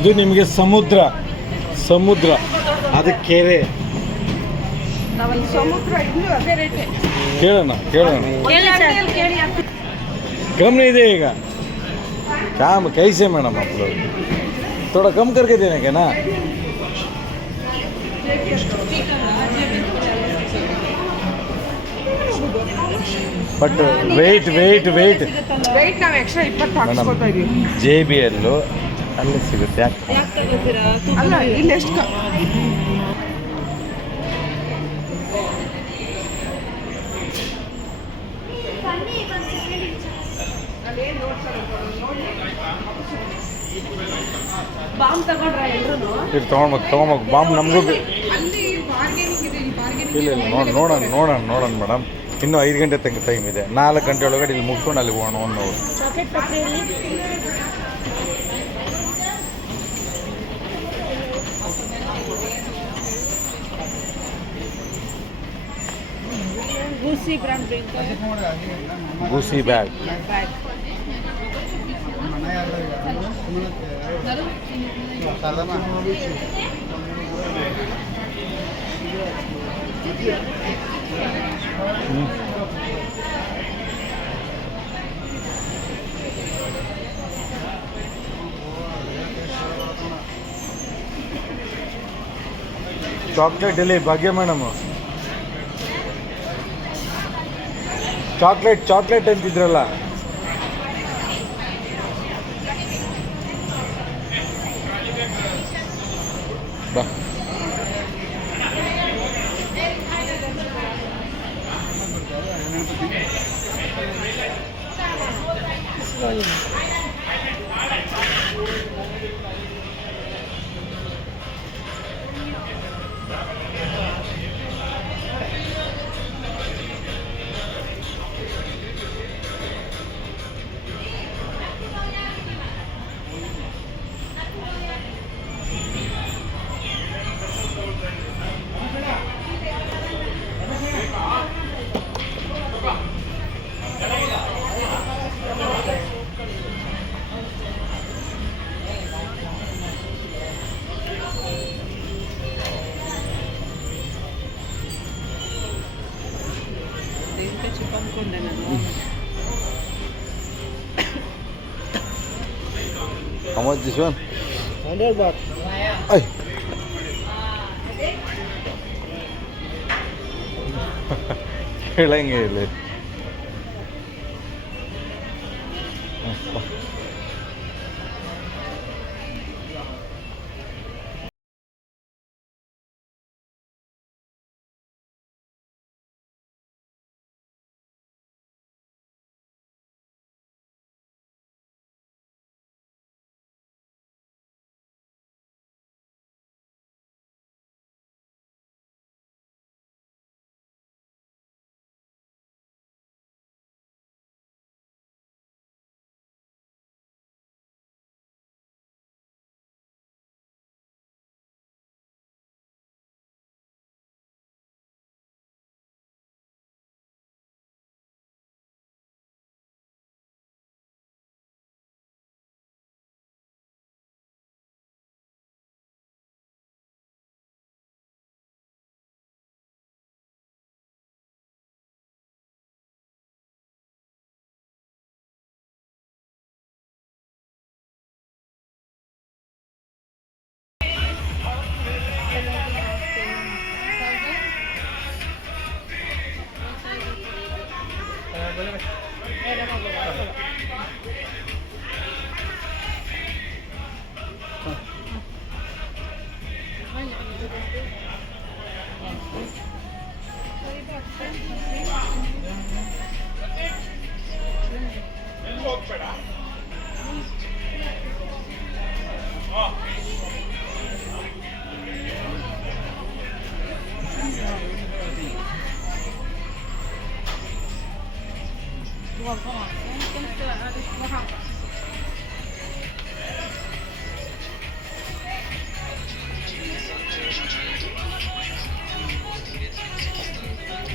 ಇದು ನಿಮಗೆ ಸಮುದ್ರ ಸಮುದ್ರ ಅದು ಕೆರೆ. ಕೇಳೋಣ ಕೇಳೋಣ कम नहीं देगा काम कैसे मैडम आप लोग थोड़ा कम करके देने के ना. But wait wait wait wait ನಾವು ಎಕ್ಸ್ಟ್ರಾ 20 ಹಾಕ್ಸ್ಕೊತಾ ಇದೀವಿ. JBL ಅಲ್ಲಿ ಸಿಗುತ್ತೆ. ಅಲ್ಲ ಇಲ್ಲಿ ಎಷ್ಟು ಬಾಂಬ್ ತಗೊಂಡ್ರ ಎಲ್ಲರೂ ಇದು ತೊಗೊಂಬೇಕು ಬಾಂಬ್ ನಮಗೂ ಅಲ್ಲಿ ಬಾರ್ಗೇನಿಂಗ್ ಇದೆ. ಈ ಬಾರ್ಗೇನಿಂಗ್ ಇಲ್ಲ ನೋಡೋಣ ಮೇಡಮ್. ಇನ್ನೂ 5 ಗಂಟೆ ತನಕ ಟೈಮ್ ಇದೆ. 4 ಗಂಟೆ ಒಳಗಡೆ ಇಲ್ಲಿ ಮುಗ್ಕೊಂಡು ಅಲ್ಲಿ ಹೋಗೋಣ. 1 ಅವರ್. ಚಾಕ್ಲೇಟ್ ಪತ್ರೆಯಲ್ಲಿ Gucci brand drink Gucci bag. Chocolate ಇಲ್ಲಿ ಭಾಗ್ಯ ಮೇಡಮ್. ಚಾಕ್ಲೇಟ್ ಅಂತಿದ್ರಲ್ಲ. ಬಾ How much this one? 100 baht. Ay. ಹೇಳಂಗೆ ಇಲ್ಲ.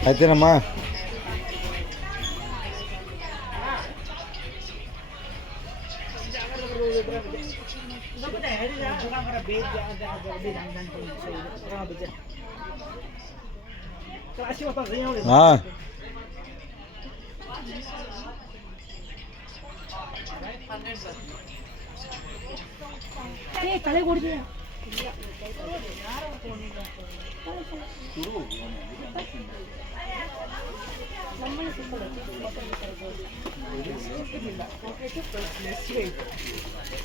ಆಯ್ತೇನಮ್ಮ? ಹಾಂ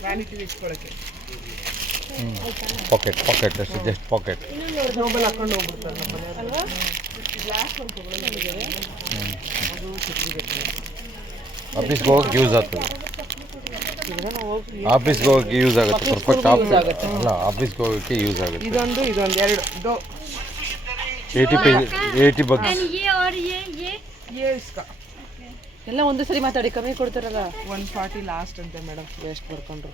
ವ್ಯಾನಿಟಿ ಇಟ್ಕೊಳ್ಳೋಕ್ಕೆ ಪಾಕೆಟ್ ಅಷ್ಟು ಜಸ್ಟ್ ಪಾಕೆಟ್. ಜೋಬಲ್ಲಿ ಹಾಕೊಂಡು ಹೋಗ್ಬಿಡ್ತಾರೆ ನಮ್ಮ ಮನೆಯವ್ರು. ಗ್ಲಾಸ್ ಒಂದು ತಗೊಳ್ಳೋದಿದೆ. ಆಫೀಸ್ಗೆ ಹೋಗಕ್ಕೆ ಯೂಸ್ ಆಗ್ತದೆ. ಆಫೀಸ್ಗೆ ಹೋಗಕ್ಕೆ ಯೂಸ್ ಆಗುತ್ತೆ. ಪರ್ಫೆಕ್ಟ್ use ಆಗುತ್ತೆ. ಅಲ್ಲ, ಆಫೀಸ್ಗೆ ಹೋಗೋಕ್ಕೆ ಯೂಸ್ ಆಗುತ್ತೆ. ಇದೊಂದು ಎರಡು 80 bucks. ये इसका ಎಲ್ಲ ಒಂದೇ ಸರಿ ಮಾತಾಡಿ, ಕಮ್ಮಿ ಕೊಡ್ತಾರಲ್ಲ. 140 ಲಾಸ್ಟ್ ಅಂತೆ ಮೇಡಮ್. ಎಷ್ಟು ಬರ್ಕೊಂಡ್ರು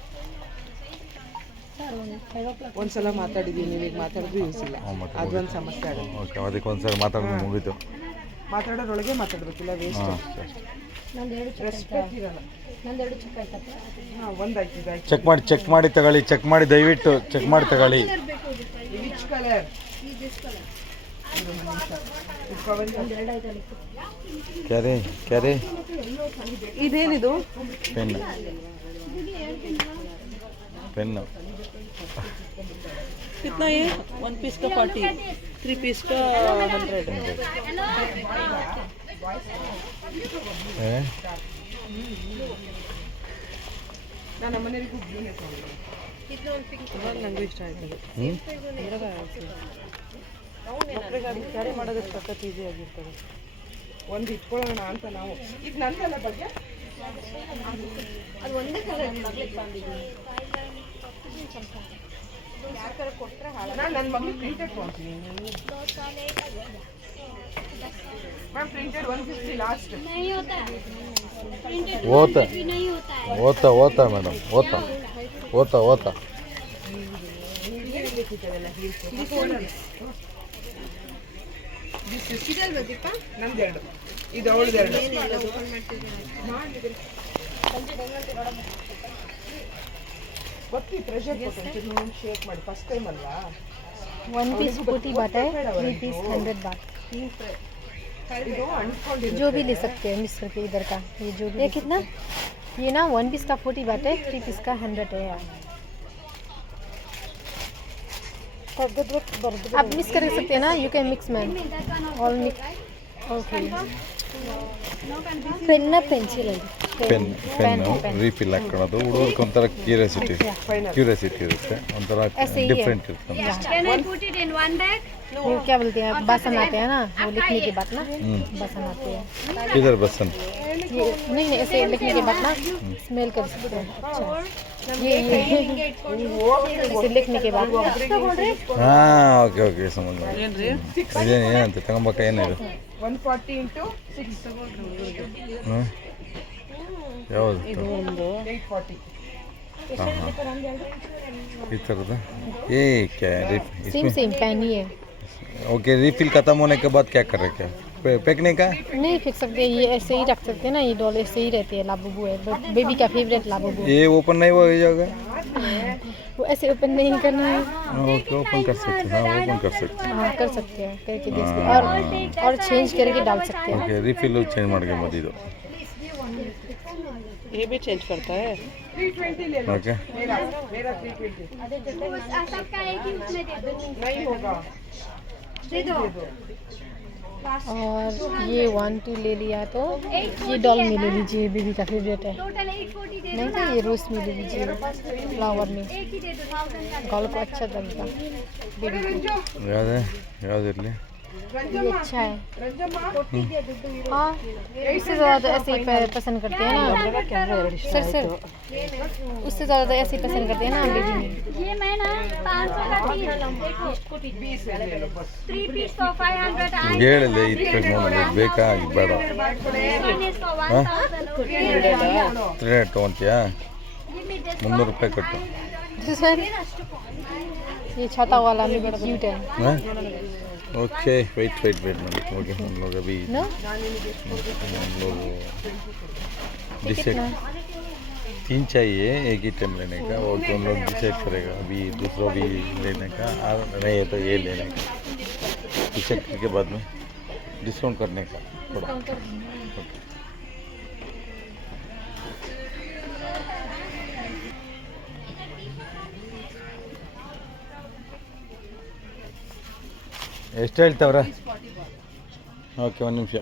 ಒಂದ್ಸಲ ಮಾತಾಡಿದೀನಿ, ನೀವೀಗ ಮಾತಾಡಿದ್ರು ಯೂಸ್ ಇಲ್ಲ. ಅದೊಂದು ಸಮಸ್ಯೆ ಆಗುತ್ತೆ. ಓಕೆ, ಅದಕ್ಕೆ ಒಂದ್ಸರಿ ಮಾತಾಡೋದು ಮುಗೀತು. ಮಾತಾಡೋರೊಳಗೆ ಮಾತಾಡ್ಬೇಕಿಲ್ಲ, ವೇಸ್ಟ್. ಹಾಂ, ರೆಸ್ಪೆಕ್ಟ್ ಇರಲ್ಲ. ಹಾಂ, ಒಂದಾಯ್ತು ಇದಾಯ್ತು. ಚೆಕ್ ಮಾಡಿ ತಗೊಳ್ಳಿ. ಚೆಕ್ ಮಾಡಿ, ದಯವಿಟ್ಟು ಚೆಕ್ ಮಾಡಿ ತಗೊಳ್ಳಿ. Which colour? ಕ್ಯಾರೆ ಇದೇನಿದು? ಪೆನ್ನು कितना ये? 1 पीस का 40, 3 पीस का 100. ನಾನು ನಮ್ಮನೆಯವರಿಗೂ ಬ್ಲೂನೇ ತೊಗೊಂಡೆ. ನಂಗೂ ಇಷ್ಟ ಆಯ್ತು. ಮಕ್ಕಳಿಗೆ ಕ್ಯಾರಿ ಮಾಡೋದಕ್ಕೆ ಸಖತ್ ಈಸಿ ಆಗಿರ್ತದೆ. ಒಂದು ಇಟ್ಕೊಳ್ಳೋಣ ಅಂತ ನಾವು. ಇದು ನಂದಲ್ಲ ಬಗ್ಗೆ. ಅದು ಒಂದೇ ಕಲರ್ ಮಗಳಿಗೆ ನಾನು ನನ್ನ ಮಗಳಿಗೆ ಪ್ರಿಂಟೆಡ್ ತೊಗೊಳ್ತೀನಿ. Ma'am printed 150 last. ಓದ್ತಾ ಮೇಡಮ್, ಓದ್ತಾ ನಮ್ದೆರಡು, ಇದು ಅವಳದೆರಡು. ಗೊತ್ತಿ ಪ್ರೆಷರ್ ಕೊಟ್ಟು ಶೇಕ್ ಮಾಡಿ, ಫಸ್ಟ್ ಟೈಮ್ ಅಲ್ವಾ. 1 पीस 40 बात है, 3 पीस 100 बात. ಇದು ಅಂಟ್ಕೊಂಡಿರೋ जो भी ले सकते हैं 20 रुपये इधर का. ये जो भी. ये कितना? ये ना 1 पीस का 40 बात है, 3 पीस का 100 है यार. आप मिक्स कर सकते हैं ना, you can mix ma'am, all mix. Okay. Pen ना पेंसिल है. ಪೆನ್ನು ರೀಫಿಲ್ ಹಾಕೊಳ್ಳೋದು ಹುಡುಗರಿಗೆ ಒಂಥರ ಕ್ಯೂರಿಯಾಸಿಟಿ ಇರುತ್ತೆ, ಒಂಥರ ಡಿಫ್ರೆಂಟ್ ಇರುತ್ತೆ. Can I put it in one bag? वो क्या बोलते हैं, बसन आते हैं ना, वो लिखने के बाद ना बसन आते हैं. इधर बसन ये नहीं ऐसे लिखने के बाद ना स्मेल कर सकते हैं. अच्छा, ये ऐसे लिखने के बाद. ಹಾಂ, ಓಕೆ ಸಮझ ಏನಂತೆ ತಗೊಂಬಕ್ಕ ಏನಿದು? 140 ಇಂಟು 6 ಹಾಂ, ಯಾವುದು? 840. ಈ ಥರದ ಏ ಕ್ಯಾ सेम पेन ही है. ओके, रिफिल खत्म होने के बाद क्या कर रहे, क्या फेंकने का? नहीं फेंक सकते, ये ऐसे ही रख सकते हैं ना, ये डॉल ऐसे ही रहती है. लाबूबू है, बेबी का फेवरेट लाबूबू. ये ओपन नहीं हो जाएगा? वो ऐसे ओपन नहीं करना है. ओके, ओपन कर सकते हैं. हाँ, ओपन कर सकते हैं. हाँ कर सकते हैं, करके देख सकते हैं, और चेंज करके डाल सकते हैं. ओके, रिफिल चेंज ಮಾಡ್ಗೆ ಮದಿದು. ये भी चेंज करता है. 320 ले लो. ओके, मेरा 320 सबका एक ही उसमें दे दो. नहीं होगा. दे दो. और ये 1 2 ले लिया तो ये डॉल में ले लीजिए, बेबी का फेवरेट है. टोटल 840 दे नहीं तो ये रोज में ले लीजिए, फ्लावर में. एक ही दे दो 1000 का. गॉल को अच्छा लगेगा बेबी को. ಯಾವುದಿರಲಿ? ये अच्छा है. हाँ, उससे ज़्यादा तो ऐसे ही पसंद करते हैं ना सर. उससे ज़्यादा तो ऐसे ही पसंद करते हैं ना बेबी में. ये मैं ना 500 का 20 ले लो बस. 3 पीस for 500 आई. ಹೇಳಿಲ್ಲ ಇಟ್ಕೊಂಡು ನೋಡಲಿ, ಬೇಕಾಗಿ ಬೇಡ. Minus for 1000. 300 ತೊಗೊಂತೀಯಾ? 300 ರೂಪಾಯಿ ಕೊಟ್ಟು. सर ये छाता वाला में भी क्यूट है. हाँ? Okay, wait madam. ओके, हम लोग अभी नो हम लोग डिसाइड तीन चाहिए एक ही टाइम लेने का, और तुम लोग डिसाइड करेगा अभी दूसरा भी लेने का, और नहीं है तो ये लेने का, डिसाइड करके बाद में डिस्काउंट करने का थोड़ा। ಎಷ್ಟು ಹೇಳ್ತವ್ರೆ? ಓಕೆ, ಒಂದು ನಿಮಿಷ.